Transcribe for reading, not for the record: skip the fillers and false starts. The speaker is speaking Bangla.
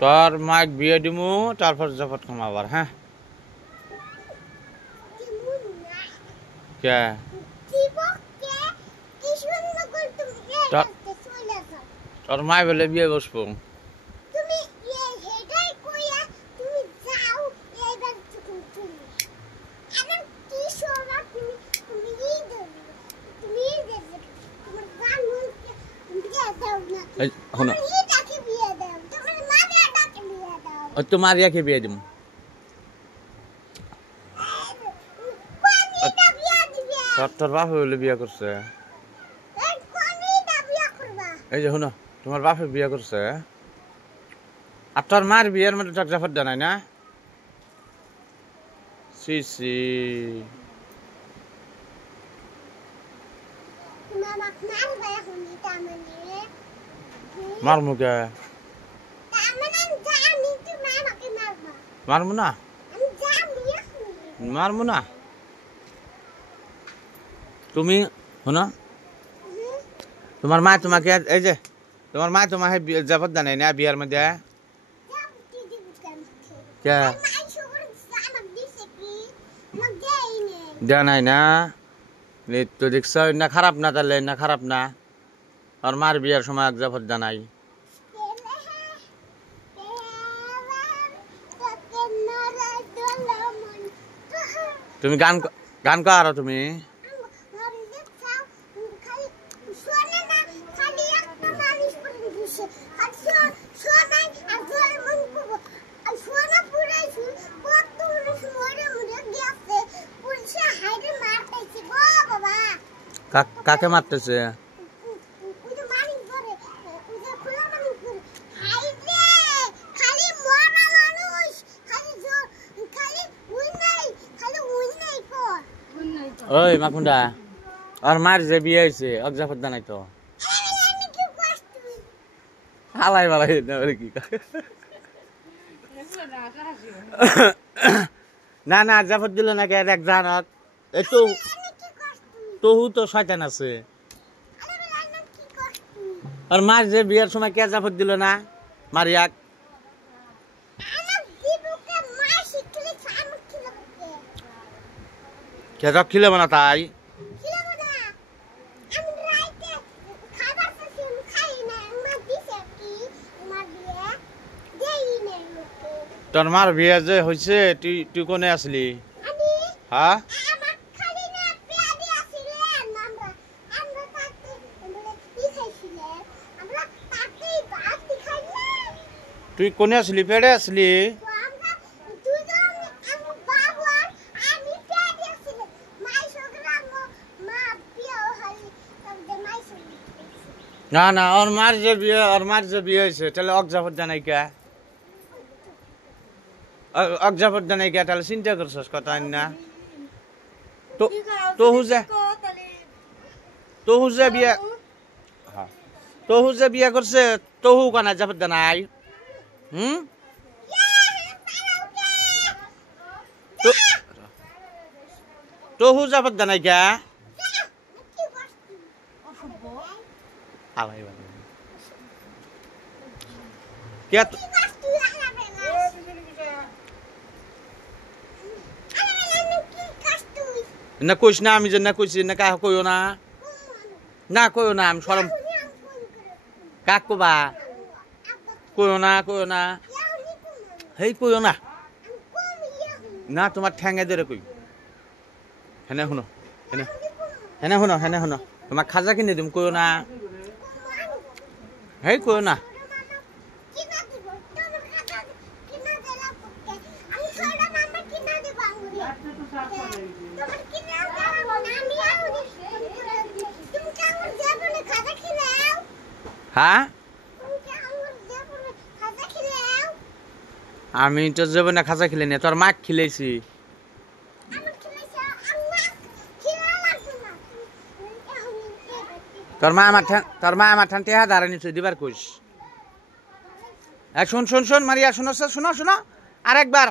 তোর মাইক বিয়ে দিমু তারপর জাফর খাম আবার হ্যাঁ কে তোর মাই বলে বিয়ে বসবো তোমার ইয়াকে বিয়ে দিম তোর বাপে বলে বিয়ে করছে এই যে শুনো তোমার বাপে বিয়ে করছে আর তোর মার বিয়ের মধ্যে টাকা জাফর দেয় নাই না সি সি মারমু কে মারমু না মারমু না তুমি শোনো তোমার মা তোমাকে এই যে তোমার মা তোমাকে জাফর দেয় নাই না বিয়ের মধ্যে কে দেয় নাই না তো দেখছ না খারাপ না তাহলে না খারাপ না আর মার বিয়ের সময় জাফর দেয় নাই তুমি গান গান কর তুমি কাকে মারতেছে ওই মাকুন্ডা আর মার যে বিয়ে হয়েছে জাফর দা নাই তো হালাই বালাই কি না না জাফর দিল নাকি এক জানক একটু তহু তো শয়তান আছে আর মার যে বিয়ের সময় কে জাফর দিল না মারিয়াক কে সব খিলে না তাই তোর মার বিয়ে যে হয়েছে তুই কোনে আসলি হ্যাঁ তুই কোনে আসলি পেড়ে আসলি না না ওর মার যে বিয়ে হয়েছে তাহলে জাফর জানাই কে জাফর জানাই কে তাহলে চিন্তা করছস কথা না তহু যে বিয়ে করছে তহু কানা জাফর জানাই তহু জাফর জানাই কে না কইস না আমি যে না কইছি না কাহ কইও না না কইও না আমি সরম কাক কবা কইও না হেই কইও না না তোমার ঠ্যাঙে ধরে কই হেনে শুনো হেনে শুনো তোমার খাজা কিনে দিম কইও না হেই কইও না হ্যাঁ আমি তো যাব না খাজা খিলে না তোর মাক খিলেছি তোর মা আমার ঠান্তে হাত আর নিচে দিবার কইস শুন মারিয়া শুনো আরেকবার